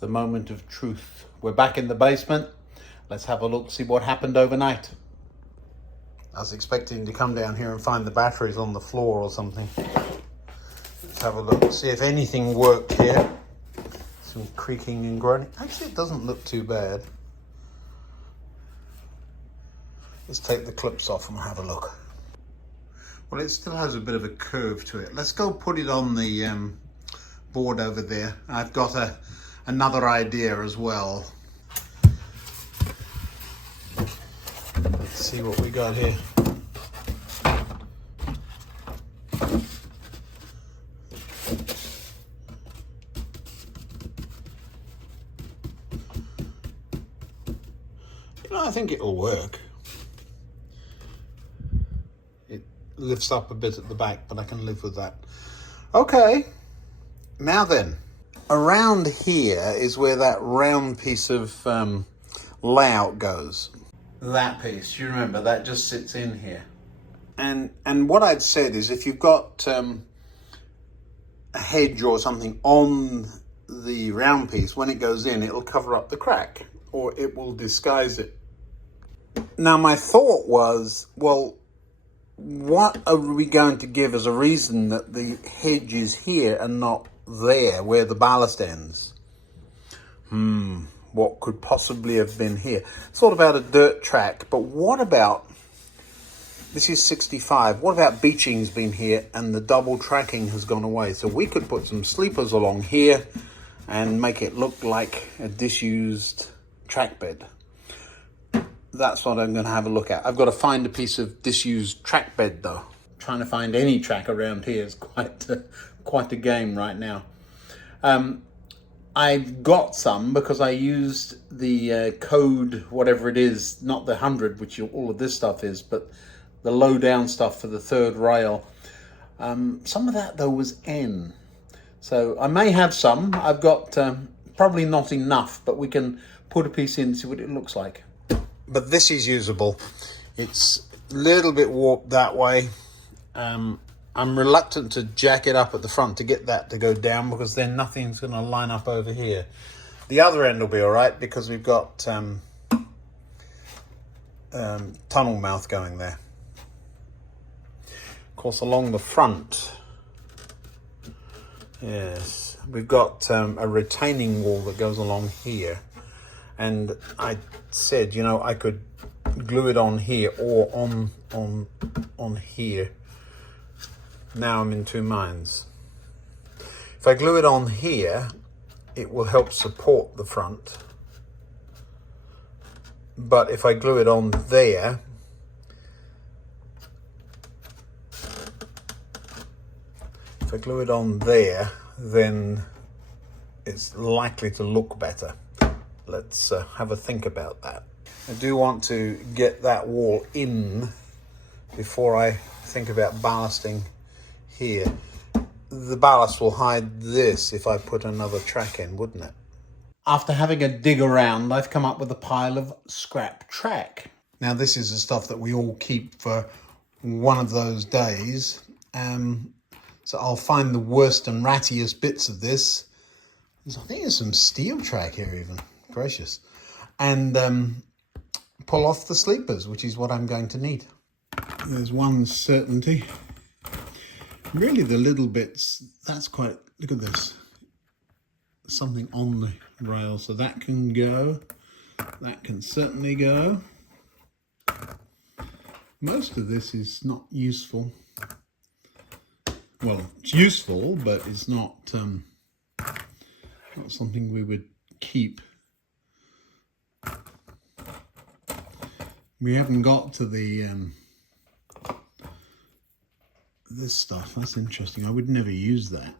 the moment of truth. We're back in the basement. Let's have a look, see what happened overnight. I was expecting to come down here and find the batteries on the floor or something. Let's have a look, see if anything worked here. Some creaking and groaning. Actually, it doesn't look too bad. Let's take the clips off and have a look. Well, it still has a bit of a curve to it. Let's go put it on the board over there. I've got another idea as well. Let's see what we got here. You know, I think it'll work. It lifts up a bit at the back, but I can live with that. Okay, now then, around here is where that round piece of layout goes. That piece, you remember, that just sits in here. And what I'd said is if you've got a hedge or something on the round piece, when it goes in, it'll cover up the crack or it will disguise it. Now my thought was, well, what are we going to give as a reason that the hedge is here and not there where the ballast ends? What could possibly have been here? Thought about a dirt track, but what about, this is 65, what about beaching's been here and the double tracking has gone away? So we could put some sleepers along here and make it look like a disused track bed. That's what I'm going to have a look at. I've got to find a piece of disused track bed though. Trying to find any track around here is quite a game right now. I've got some because I used the code, whatever it is, not the 100, which all of this stuff is, but the low down stuff for the third rail. Some of that though was N. So I may have some. I've got probably not enough, but we can put a piece in and see what it looks like. But this is usable. It's a little bit warped that way. I'm reluctant to jack it up at the front to get that to go down because then nothing's going to line up over here. The other end will be all right because we've got tunnel mouth going there. Of course, along the front, yes, we've got a retaining wall that goes along here. And I said, you know, I could glue it on here or on here. Now I'm in two minds. If I glue it on here, it will help support the front. But if I glue it on there, then it's likely to look better. Let's have a think about that. I do want to get that wall in before I think about ballasting here. The ballast will hide this if I put another track in, wouldn't it? After having a dig around, I've come up with a pile of scrap track. Now this is the stuff that we all keep for one of those days. So I'll find the worst and rattiest bits of this. I think there's some steel track here even. Gracious. And pull off the sleepers, which is what I'm going to need. There's one certainty. Really the little bits, that's quite, look at this. Something on the rail, so that can go. That can certainly go. Most of this is not useful. Well, it's useful, but it's not something we would keep. We haven't got to the this stuff. That's interesting. I would never use that.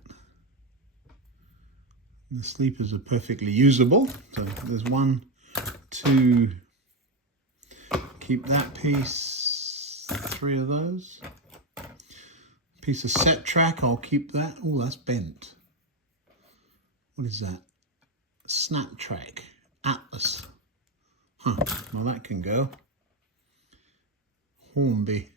The sleepers are perfectly usable. So there's 1, 2. Keep that piece. 3 of those. Piece of set track. I'll keep that. Oh, that's bent. What is that? Snap track. Atlas. Huh. Well, that can go. Hornby.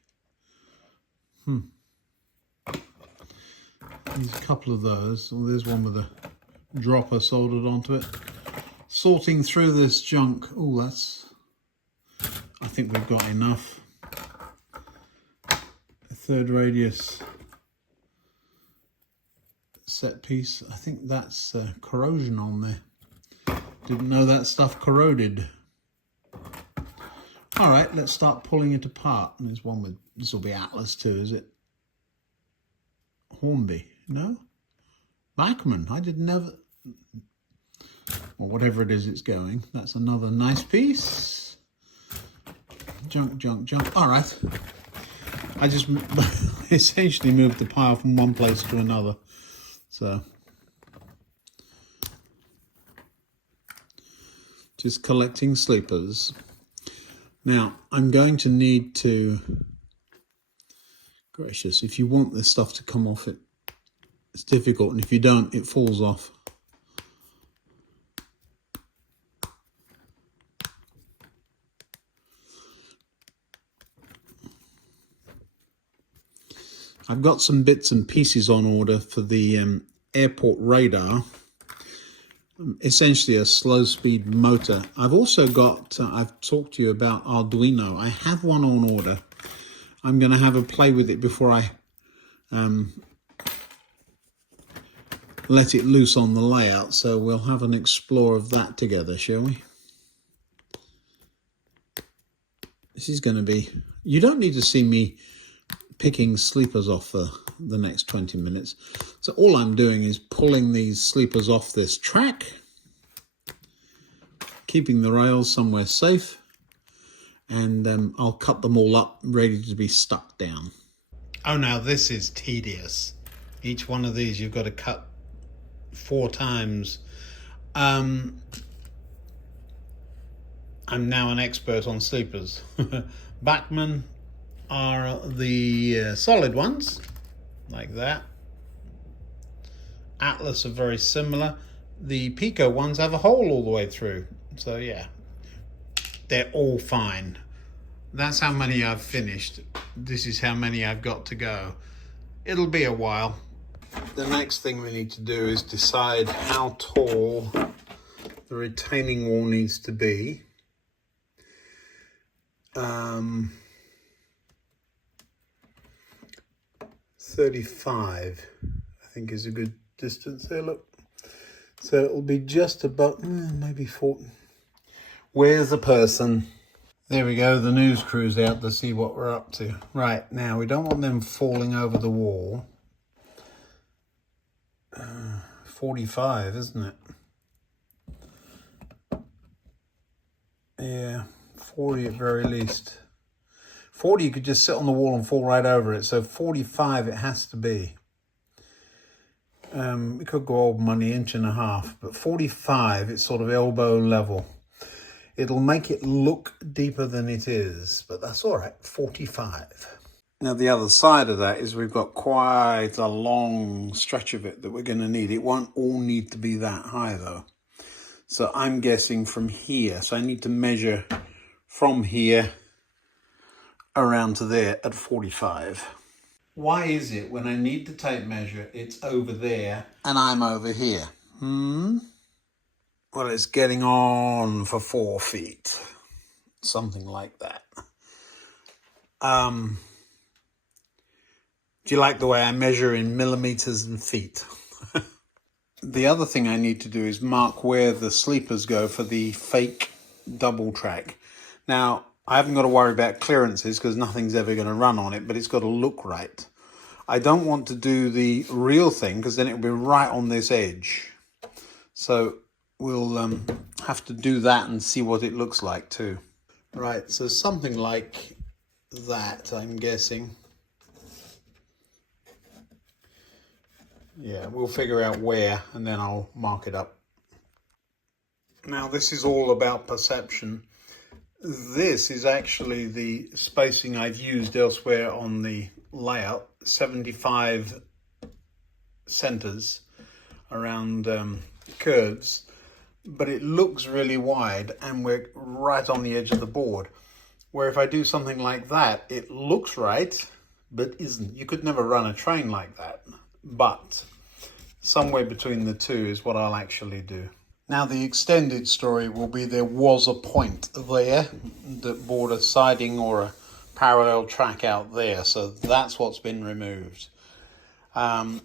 There's a couple of those. Well, there's one with a dropper soldered onto it. sorting through this junk. Oh, I think we've got enough. A third radius set piece. I think that's corrosion on there. Didn't know that stuff corroded. All right, let's start pulling it apart. And there's one with, this will be Atlas too, is it? Hornby, no? Bachmann, I did never, or whatever it is it's going. That's another nice piece. Junk, junk, junk. All right. I just essentially moved the pile from one place to another. So, just collecting sleepers. Now, I'm going to need to, gracious, if you want this stuff to come off, it's difficult, and if you don't, it falls off. I've got some bits and pieces on order for the airport radar. Essentially a slow speed motor. I've also got, I've talked to you about Arduino. I have one on order. I'm going to have a play with it before I let it loose on the layout. So we'll have an explore of that together, shall we? This is going to be, you don't need to see me picking sleepers off for the next 20 minutes. So all I'm doing is pulling these sleepers off this track, keeping the rails somewhere safe, and I'll cut them all up, ready to be stuck down. Oh, now this is tedious. Each one of these you've got to cut 4 times. I'm now an expert on sleepers. Bachmann are the solid ones, like that. Atlas are very similar. The Pico ones have a hole all the way through. So yeah, they're all fine. That's how many I've finished. This is how many I've got to go. It'll be a while. The next thing we need to do is decide how tall the retaining wall needs to be. 35, I think, is a good distance there, look. So it'll be just about, maybe 40. Where's the person? There we go, the news crew's out to see what we're up to. Right, now we don't want them falling over the wall. 45, isn't it? Yeah, 40 at very least. 40 you could just sit on the wall and fall right over it, so 45 it has to be. We could go old money, 1.5 inches, but 45, it's sort of elbow level. It'll make it look deeper than it is, but that's all right, 45. Now the other side of that is we've got quite a long stretch of it that we're going to need. It won't all need to be that high though. So I'm guessing from here, so I need to measure from here around to there at 45. Why is it when I need the tape measure, it's over there and I'm over here? Well, it's getting on for 4 feet, something like that. Do you like the way I measure in millimeters and feet? The other thing I need to do is mark where the sleepers go for the fake double track. Now, I haven't got to worry about clearances because nothing's ever going to run on it, but it's got to look right. I don't want to do the real thing because then it'll be right on this edge. So we'll have to do that and see what it looks like too. Right, so something like that, I'm guessing. Yeah, we'll figure out where and then I'll mark it up. Now this is all about perception. This is actually the spacing I've used elsewhere on the layout, 75 centers around curves, but it looks really wide and we're right on the edge of the board. Where if I do something like that, it looks right, but isn't. You could never run a train like that, but somewhere between the two is what I'll actually do. Now the extended story will be there was a point there that brought a siding or a parallel track out there, so that's what's been removed.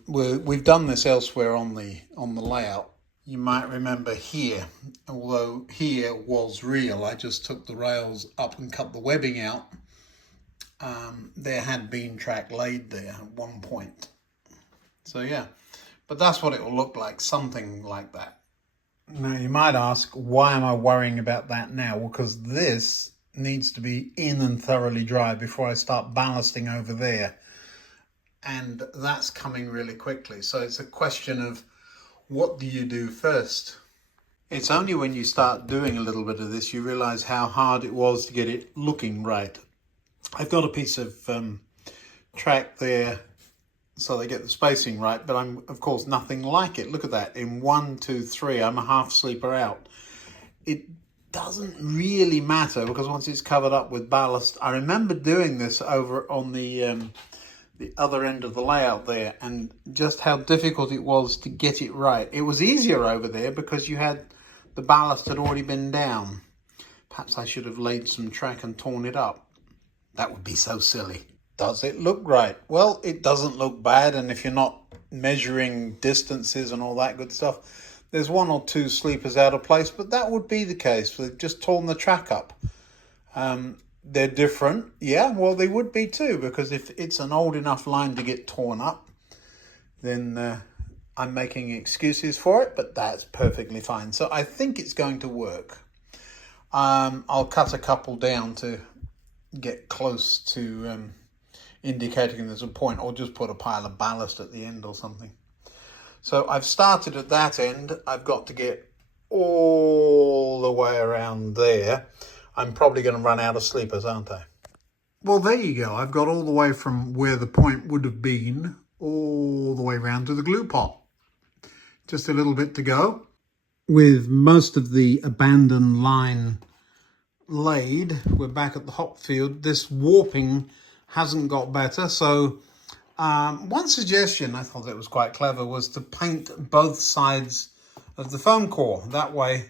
We've done this elsewhere on the layout. You might remember here, although here was real, I just took the rails up and cut the webbing out. There had been track laid there at one point. So yeah, but that's what it will look like, something like that. Now you might ask, why am I worrying about that now? Well, because this needs to be in and thoroughly dry before I start ballasting over there. And that's coming really quickly. So it's a question of, what do you do first? It's only when you start doing a little bit of this you realize how hard it was to get it looking right. I've got a piece of track there so they get the spacing right, but I'm of course nothing like it. Look at that, in 1, 2, 3 I'm a half sleeper out. It doesn't really matter because once it's covered up with ballast, I remember doing this over on the other end of the layout there, and just how difficult it was to get it right. It was easier over there because you had the ballast had already been down. Perhaps I should have laid some track and torn it up. That would be so silly. Does it look right? Well, it doesn't look bad, and if you're not measuring distances and all that good stuff, there's 1 or 2 sleepers out of place, but that would be the case. They've just torn the track up. They're different. Yeah, well, they would be too, because if it's an old enough line to get torn up, then I'm making excuses for it, but that's perfectly fine. So I think it's going to work. I'll cut a couple down to get close to indicating there's a point, or just put a pile of ballast at the end or something. So I've started at that end. I've got to get all the way around there. I'm probably going to run out of sleepers, aren't I? Well, there you go. I've got all the way from where the point would have been all the way around to the glue pot. Just a little bit to go. With most of the abandoned line laid, we're back at the hop field. This warping hasn't got better. So one suggestion, I thought that was quite clever, was to paint both sides of the foam core. That way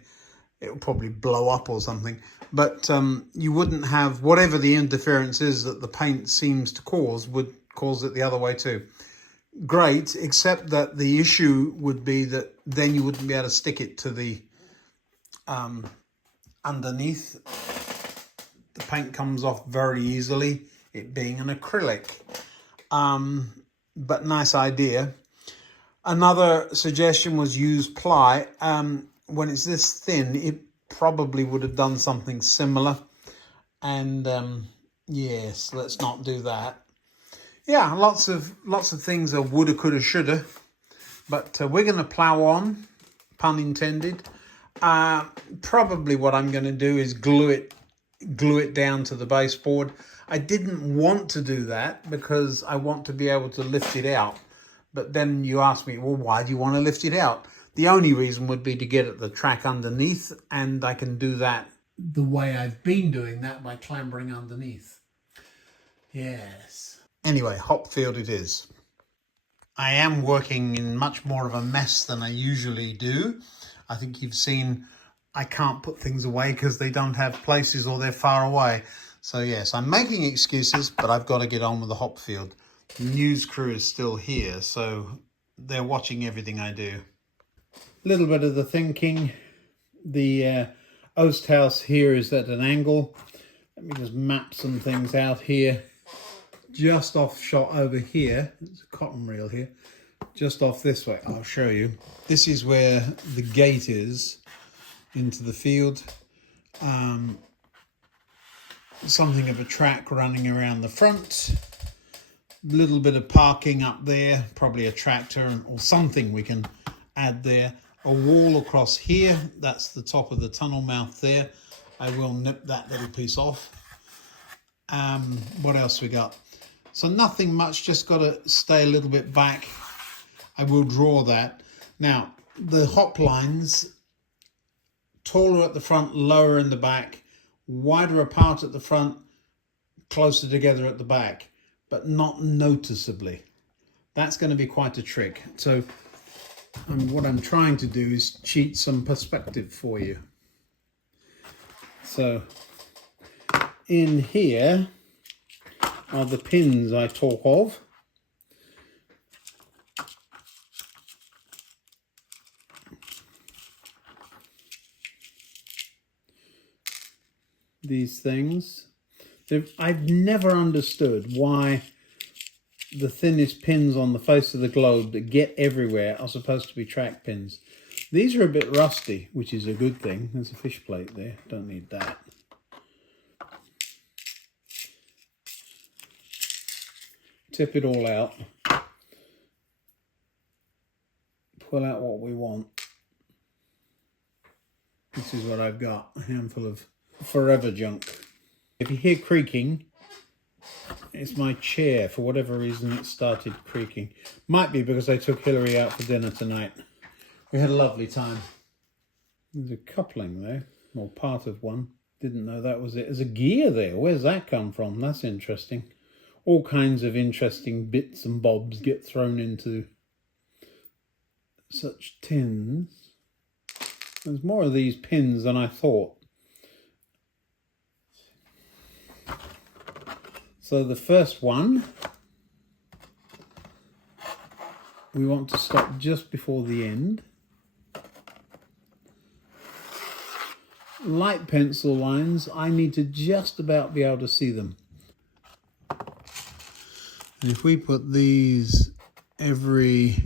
it will probably blow up or something. But you wouldn't have whatever the interference is that the paint seems to cause would cause it the other way too. Great, except that the issue would be that then you wouldn't be able to stick it to the underneath. The paint comes off very easily, it being an acrylic. But nice idea. Another suggestion was use ply. When it's this thin, it probably would have done something similar, and yes, let's not do that. Yeah, lots of things are woulda, coulda, shoulda, but we're going to plow on, pun intended. Probably what I'm going to do is glue it down to the baseboard. I didn't want to do that because I want to be able to lift it out, but then you ask me, well, why do you want to lift it out? The only reason would be to get at the track underneath, and I can do that the way I've been doing that, by clambering underneath. Yes. Anyway, hop field it is. I am working in much more of a mess than I usually do. I think you've seen I can't put things away because they don't have places or they're far away. So yes, I'm making excuses, but I've got to get on with the hop field. The news crew is still here, so they're watching everything I do. Little bit of the thinking. The oast house here is at an angle. Let me just map some things out here. Just off shot over here, there's a cotton reel here, just off this way, I'll show you. This is where the gate is into the field. Something of a track running around the front. Little bit of parking up there, probably a tractor or something we can add there. A wall across here, that's the top of the tunnel mouth there. I will nip that little piece off. What else we got? So nothing much, just got to stay a little bit back. I will draw that. Now, the hop lines, taller at the front, lower in the back, wider apart at the front, closer together at the back, but not noticeably. That's going to be quite a trick. So And what I'm trying to do is cheat some perspective for you. So in here are the pins I talk of. These things. I've never understood why the thinnest pins on the face of the globe that get everywhere are supposed to be track pins. These are a bit rusty, which is a good thing. There's a fish plate there, don't need that. Tip it all out. Pull out what we want. This is what I've got, a handful of forever junk. If you hear creaking, it's my chair. For whatever reason, it started creaking. Might be because I took Hillary out for dinner tonight. We had a lovely time. There's a coupling there, or part of one. Didn't know that was it. There's a gear there. Where's that come from? That's interesting. All kinds of interesting bits and bobs get thrown into such tins. There's more of these pins than I thought. So the first one, we want to stop just before the end. Light pencil lines, I need to just about be able to see them. And if we put these every,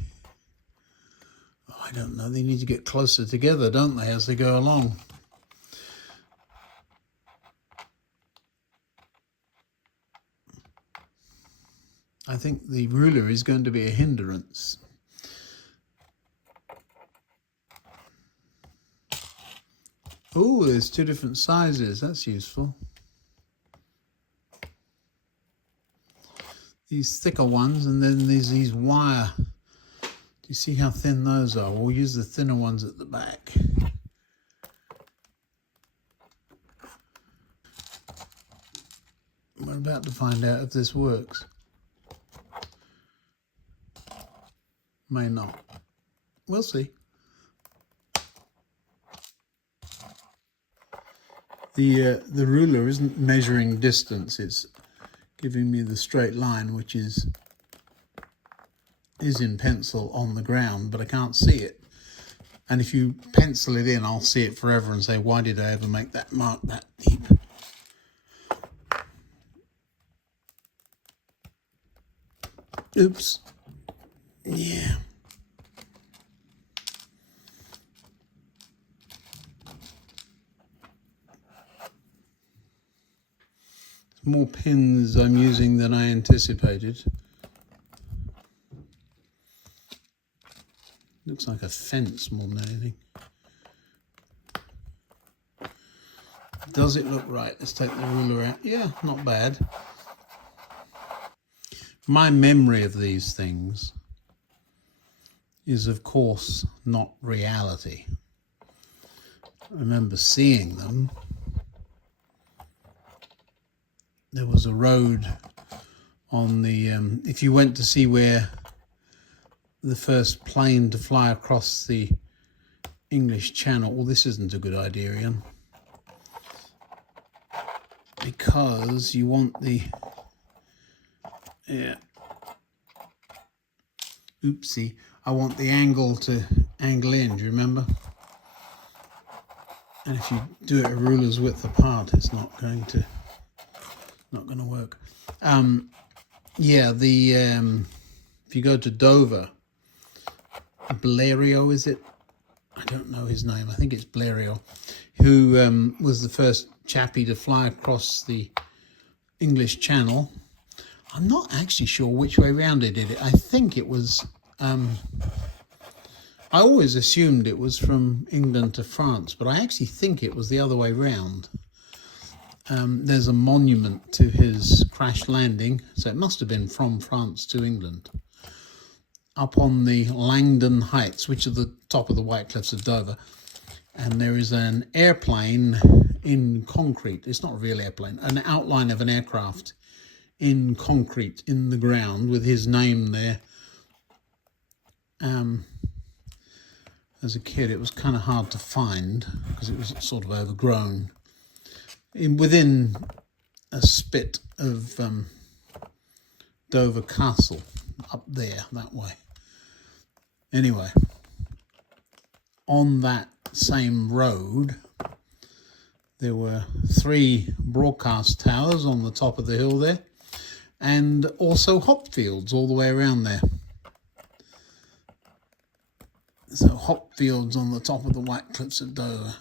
I don't know, they need to get closer together, don't they, as they go along? I think the ruler is going to be a hindrance. Oh, there's two different sizes. That's useful. These thicker ones, and then there's these wire. Do you see how thin those are? We'll use the thinner ones at the back. We're about to find out if this works. May not. We'll see. The ruler isn't measuring distance, it's giving me the straight line, which is in pencil on the ground, but I can't see it. And if you pencil it in, I'll see it forever and say, why did I ever make that mark that deep? Oops. Yeah. More pins I'm using than I anticipated. Looks like a fence more than anything. Does it look right? Let's take the ruler out. Yeah, not bad. My memory of these things is, of course, not reality. I remember seeing them. There was a road on the, if you went to see where the first plane to fly across the English Channel, well, this isn't a good idea, Ian, because you want the, yeah, oopsie, I want the angle to angle in, do you remember? And if you do it a ruler's width apart, it's not going to work. Yeah, the if you go to Dover, Blériot, is it? I don't know his name. I think it's Blériot, who was the first chappie to fly across the English Channel. I'm not actually sure which way round they did it. I think it was, I always assumed it was from England to France, but I actually think it was the other way round. There's a monument to his crash landing, so it must have been from France to England, up on the Langdon Heights, which are the top of the White Cliffs of Dover. And there is an airplane in concrete. It's not a real airplane, an outline of an aircraft in concrete in the ground with his name there. as a kid, it was kind of hard to find because it was sort of overgrown. Within a spit of Dover Castle, up there, that way. Anyway, on that same road, there were 3 broadcast towers on the top of the hill there, and also hop fields all the way around there. So hop fields on the top of the White Cliffs of Dover.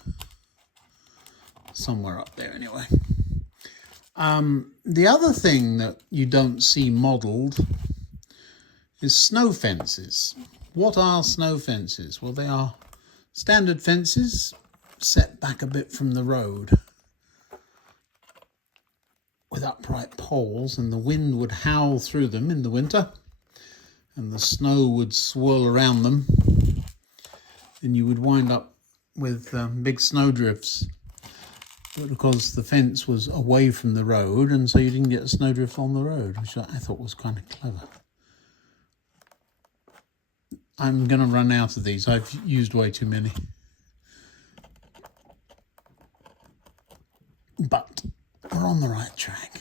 Somewhere up there anyway. The other thing that you don't see modelled is snow fences. What are snow fences? Well, they are standard fences set back a bit from the road with upright poles, and the wind would howl through them in the winter and the snow would swirl around them, and you would wind up with big snow drifts. But because the fence was away from the road, and so you didn't get a snowdrift on the road, which I thought was kind of clever. I'm going to run out of these. I've used way too many. But we're on the right track.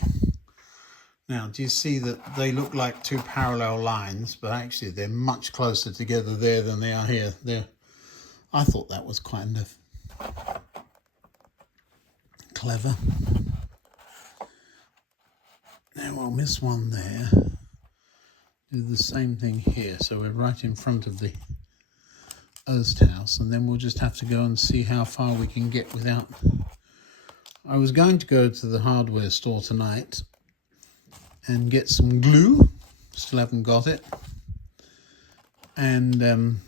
Now, do you see that they look like 2 parallel lines, but actually they're much closer together there than they are here. I thought that was kind of clever. Now we'll miss one there. Do the same thing here. So we're right in front of the Oast house, and then we'll just have to go and see how far we can get without... I was going to go to the hardware store tonight and get some glue. Still haven't got it. And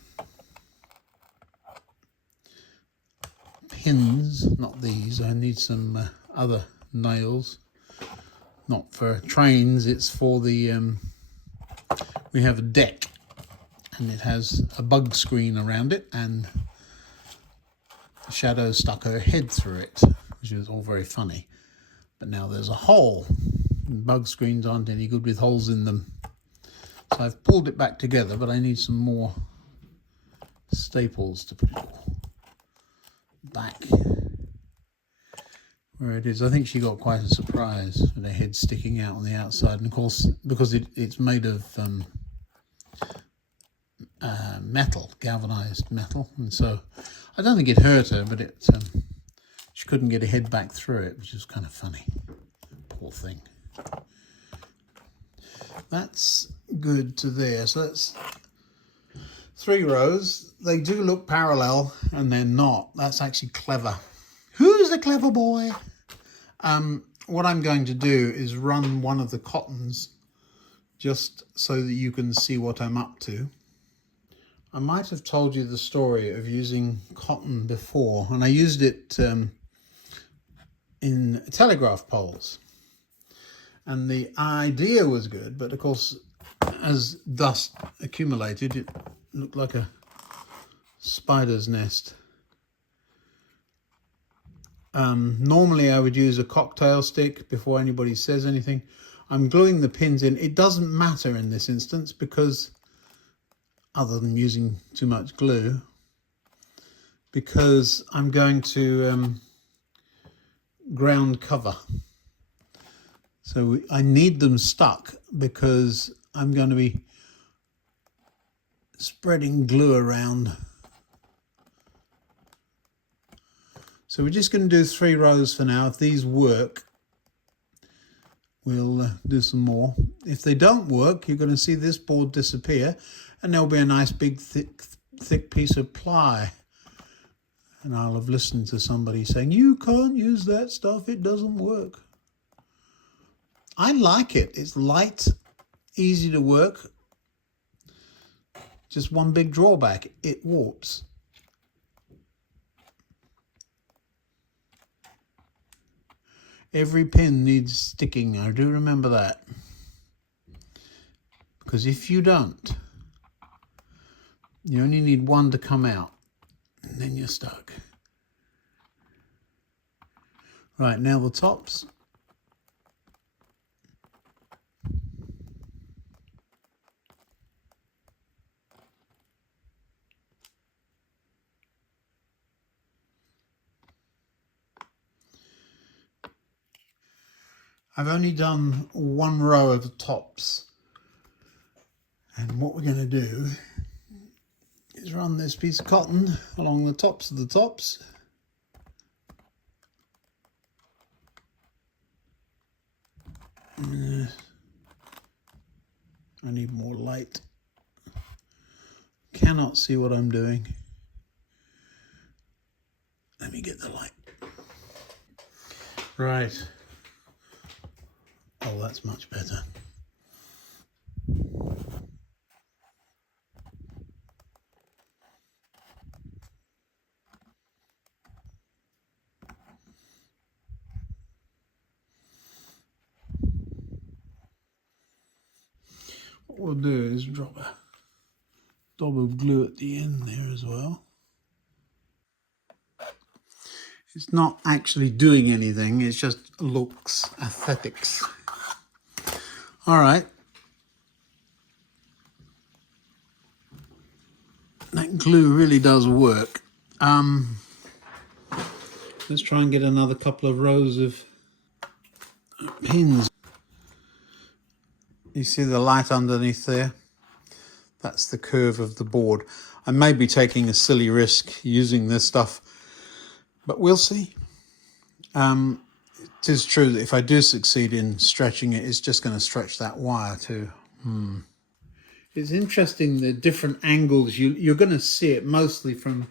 pins, not these. I need some other nails. Not for trains, it's for the... we have a deck, and it has a bug screen around it, and Shadow stuck her head through it, which was all very funny. But now there's a hole. And bug screens aren't any good with holes in them. So I've pulled it back together, but I need some more staples to put it all back where it is. I think she got quite a surprise with her head sticking out on the outside. And of course, because it's made of metal, galvanized metal, and so I don't think it hurt her, but she couldn't get her head back through it, which is kind of funny. Poor thing. That's good to there. So that's 3 rows. They do look parallel, and they're not. That's actually clever. Who's the clever boy? What I'm going to do is run one of the cottons just so that you can see what I'm up to. I might have told you the story of using cotton before, and I used it in telegraph poles. And the idea was good, but of course, as dust accumulated, it looked like a spider's nest. Normally I would use a cocktail stick before anybody says anything. I'm gluing the pins in. It doesn't matter in this instance because, other than using too much glue, because I'm going to ground cover. So I need them stuck because I'm going to be spreading glue around. So we're just going to do 3 rows for now. If these work, we'll do some more. If they don't work, you're going to see this board disappear, and there'll be a nice big thick piece of ply. And I'll have listened to somebody saying, you can't use that stuff, it doesn't work. I like it. It's light, easy to work. Just one big drawback, it warps. Every pin needs sticking, I do remember that. Because if you don't, you only need one to come out, and then you're stuck. Right, now the tops. I've only done one row of the tops, and what we're going to do is run this piece of cotton along the tops of the tops. I need more light. Cannot see what I'm doing. Let me get the light. Right. Oh, that's much better. What we'll do is drop a dab of glue at the end there as well. It's not actually doing anything, it just looks aesthetics. All right. That glue really does work. Let's try and get another couple of rows of pins. You see the light underneath there? That's the curve of the board. I may be taking a silly risk using this stuff, but we'll see. It is true that if I do succeed in stretching it, it's just going to stretch that wire too. It's interesting the different angles. You're going to see it mostly from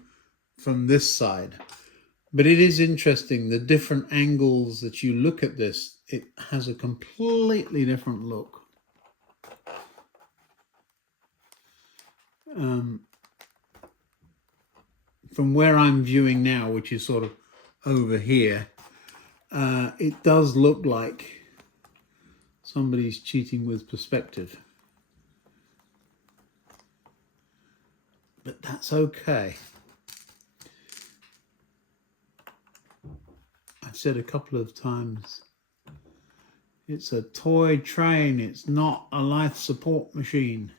this side, but it is interesting the different angles that you look at this. It has a completely different look. From where I'm viewing now, which is sort of over here, it does look like somebody's cheating with perspective. But that's okay. I've said a couple of times, it's a toy train, it's not a life support machine.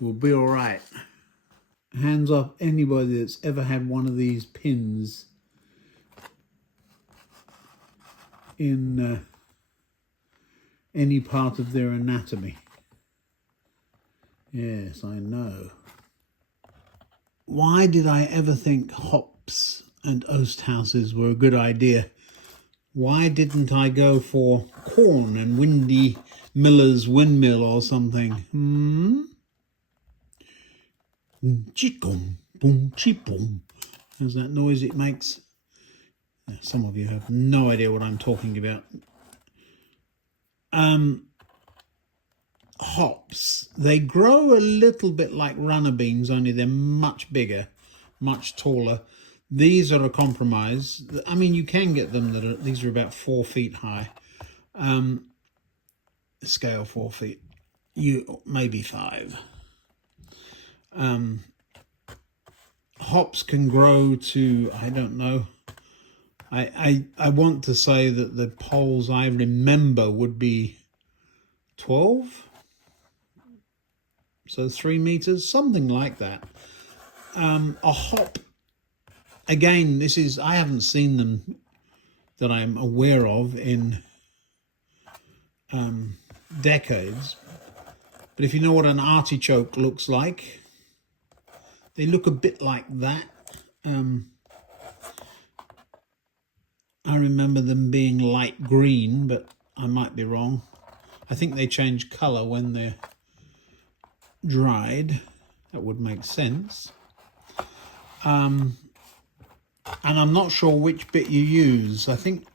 We'll be all right. Hands up anybody that's ever had one of these pins in any part of their anatomy. Yes, I know. Why did I ever think hops and oast houses were a good idea? Why didn't I go for corn and Windy Miller's windmill or something? Chicum, boom, chipum. There's that noise it makes. Some of you have no idea what I'm talking about. Hops, they grow a little bit like runner beans, only they're much bigger, much taller. These are a compromise. I mean, you can get them these are about 4 feet high. Scale 4 feet, maybe 5. Hops can grow to, I don't know. I want to say that the poles I remember would be 12. So 3 meters, something like that. A hop, again, I haven't seen them that I'm aware of in decades. But if you know what an artichoke looks like, they look a bit like that. I remember them being light green, but I might be wrong. I think they change colour when they're dried. That would make sense. And I'm not sure which bit you use. I think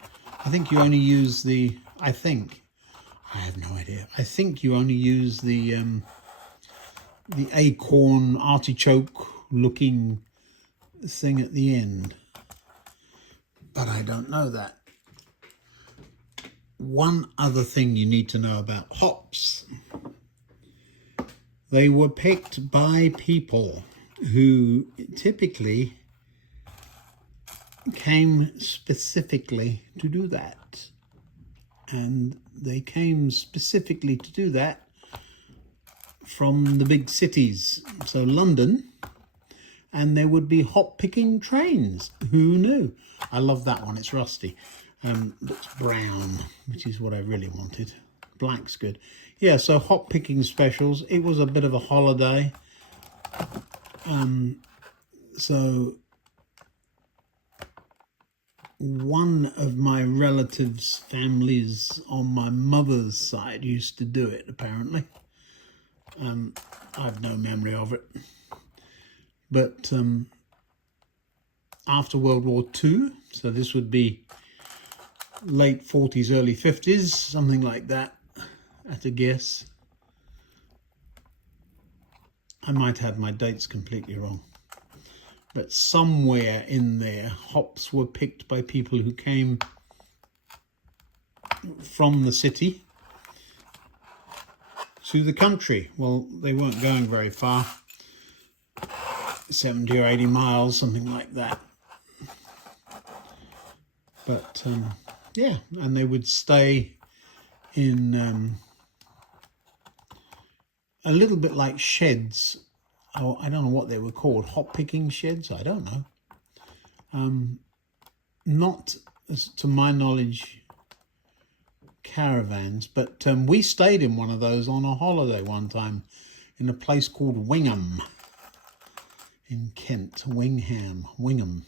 you only use the, I have no idea. I think you only use the acorn artichoke looking thing at the end. But I don't know that. One other thing you need to know about hops. They were picked by people who typically came specifically to do that. And they came specifically to do that from the big cities. So London, and there would be hop picking trains. Who knew? I love that one, it's rusty. Looks brown, which is what I really wanted. Black's good. Yeah, so hop picking specials. It was a bit of a holiday. So one of my relatives' families on my mother's side used to do it, apparently. I have no memory of it. But after World War II, so this would be late 40s, early 50s, something like that, at a guess. I might have my dates completely wrong. But somewhere in there, hops were picked by people who came from the city to the country. Well, they weren't going very far, 70 or 80 miles, something like that. But yeah, and they would stay in a little bit like sheds. Oh, I don't know what they were called, hop picking sheds, I don't know. Not, to my knowledge, caravans, but we stayed in one of those on a holiday one time in a place called Wingham in Kent. Wingham.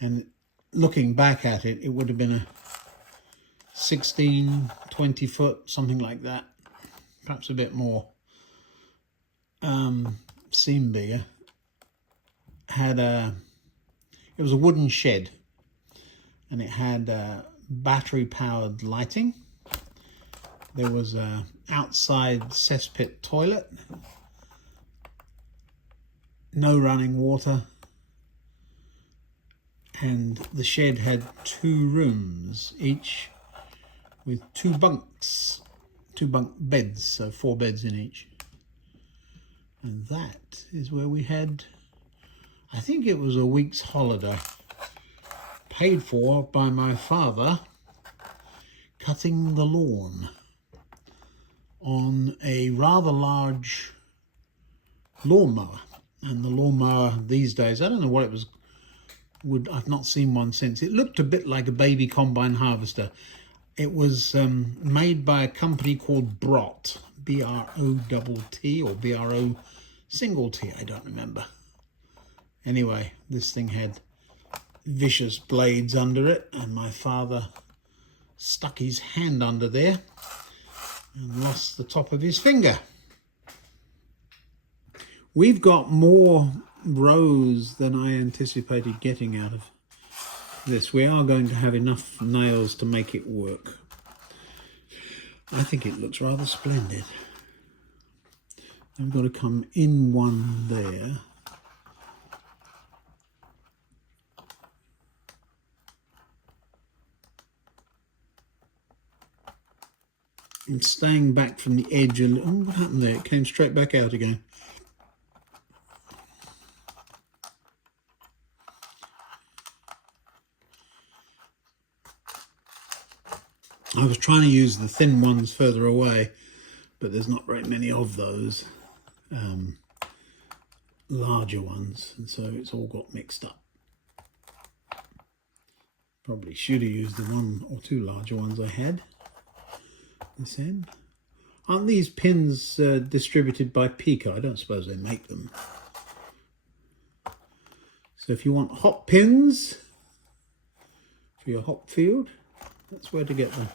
And looking back at it, it would have been a 16, 20 foot, something like that, perhaps a bit more. Seemed bigger. It was a wooden shed, and it had battery powered lighting. There was a outside cesspit toilet, no running water, and the shed had 2 rooms each with 2 bunks, 2 bunk beds, so 4 beds in each. And that is where we had, I think it was a week's holiday, paid for by my father cutting the lawn on a rather large lawnmower. And the lawnmower these days, I don't know what it was, I've not seen one since. It looked a bit like a baby combine harvester. It was made by a company called Brott, B-R-O-T-T or B-R-O-T, I don't remember. Anyway, this thing had vicious blades under it, and my father stuck his hand under there and lost the top of his finger. We've got more rows than I anticipated getting out of this. We are going to have enough nails to make it work. I think it looks rather splendid. I've got to come in one there. I'm staying back from the edge a little. Oh, what happened there? It came straight back out again. I was trying to use the thin ones further away, but there's not very many of those larger ones, and so it's all got mixed up. Probably should have used the 1 or 2 larger ones I had. This end. Aren't these pins distributed by Pico? I don't suppose they make them. So if you want hop pins for your hop field, that's where to get them.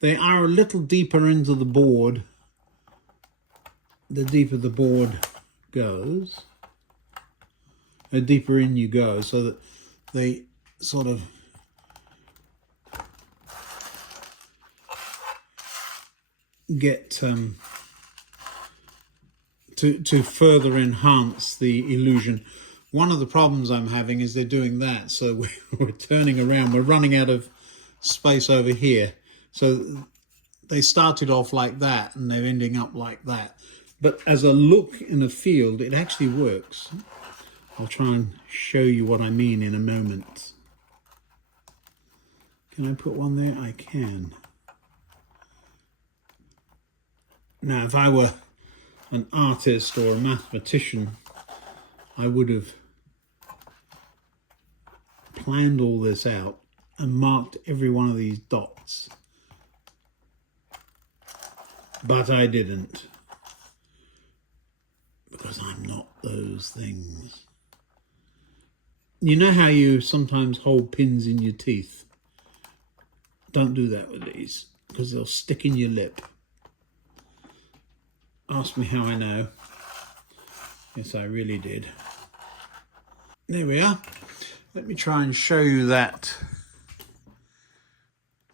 They are a little deeper into the board. The deeper the board goes, the deeper in you go, so that they sort of get to further enhance the illusion. One of the problems I'm having is they're doing that, so we're turning around, we're running out of space over here. So they started off like that and they're ending up like that. But as a look in a field, it actually works. I'll try and show you what I mean in a moment. Can I put one there? I can. Now, if I were an artist or a mathematician, I would have planned all this out and marked every one of these dots. But I didn't, because I'm not those things. You know how you sometimes hold pins in your teeth? Don't do that with these, because they'll stick in your lip. Ask me how I know. Yes, I really did. There we are. Let me try and show you that.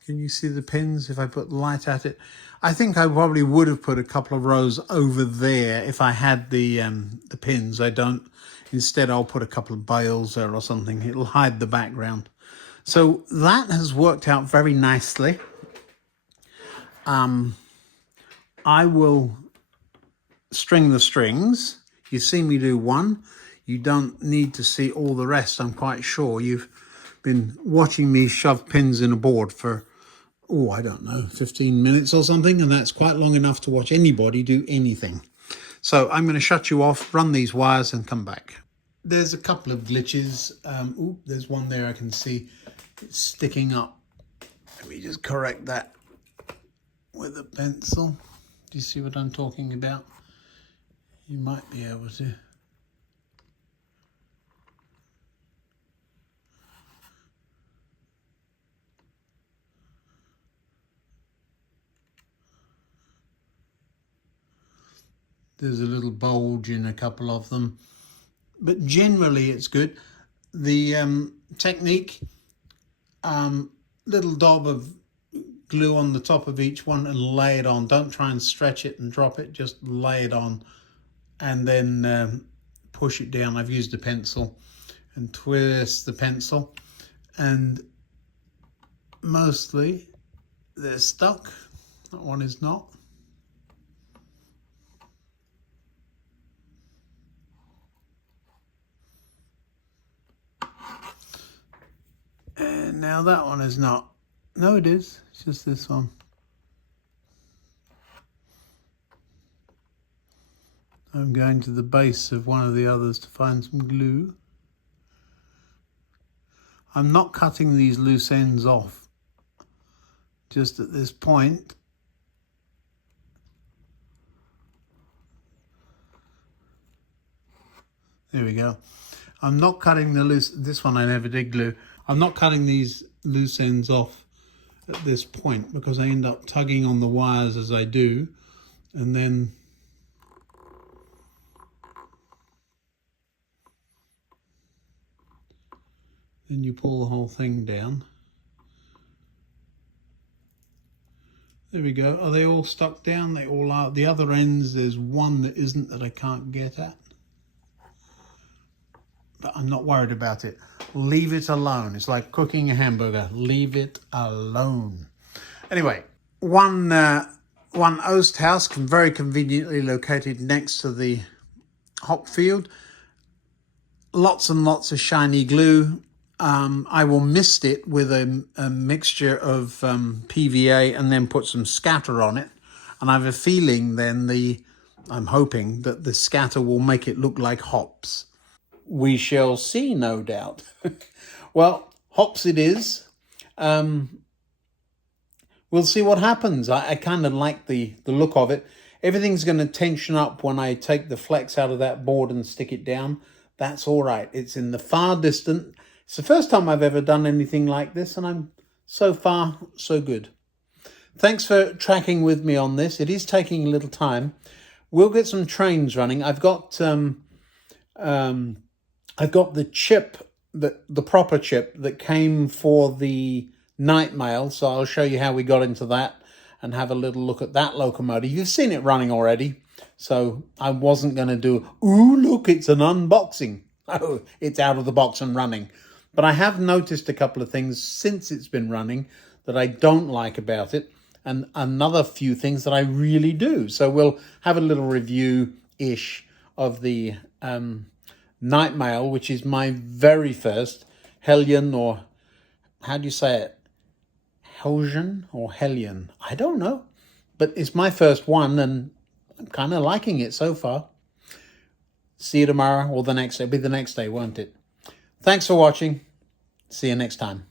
Can you see the pins if I put the light at it? I think I probably would have put a couple of rows over there if I had the pins. I don't. Instead, I'll put a couple of bales there or something. It'll hide the background. So that has worked out very nicely. I will string the strings. You see me do one. You don't need to see all the rest. I'm quite sure you've been watching me shove pins in a board for, oh, I don't know, 15 minutes or something, and that's quite long enough to watch anybody do anything. So I'm going to shut you off, run these wires and come back. There's a couple of glitches. There's one there I can see. It's sticking up. Let me just correct that with a pencil. Do you see what I'm talking about? You might be able to. There's a little bulge in a couple of them, but generally it's good. The technique, little daub of glue on the top of each one and lay it on. Don't try and stretch it and drop it, just lay it on and then push it down. I've used a pencil and twist the pencil, and mostly they're stuck. That one is not. And now that one is not. No, it is. It's just this one. I'm going to the base of one of the others to find some glue. I'm not cutting these loose ends off just at this point. There we go. I'm not cutting the loose, this one I never did glue. I'm not cutting these loose ends off at this point because I end up tugging on the wires as I do, and then you pull the whole thing down. There we go. Are they all stuck down? They all are. The other ends, there's one that isn't, that I can't get at. But I'm not worried about it. Leave it alone. It's like cooking a hamburger. Leave it alone. Anyway, one oast house, very conveniently located next to the hop field. Lots and lots of shiny glue. I will mist it with a mixture of PVA and then put some scatter on it. And I have a feeling then I'm hoping that the scatter will make it look like hops. We shall see, no doubt. Well, hops it is. We'll see what happens. I kind of like the look of it. Everything's going to tension up when I take the flex out of that board and stick it down. That's all right. It's in the far distant. It's the first time I've ever done anything like this, and I'm so far, so good. Thanks for tracking with me on this. It is taking a little time. We'll get some trains running. I've got the chip, the proper chip that came for the night mail. So I'll show you how we got into that and have a little look at that locomotive. You've seen it running already. So I wasn't going to do, ooh, look, it's an unboxing. Oh, it's out of the box and running. But I have noticed a couple of things since it's been running that I don't like about it, and another few things that I really do. So we'll have a little review-ish of the night mail, which is my very first Hellion, or how do you say it? Hellion or Hellion? I don't know. But it's my first one, and I'm kind of liking it so far. See you tomorrow or the next day. It'll be the next day, won't it? Thanks for watching. See you next time.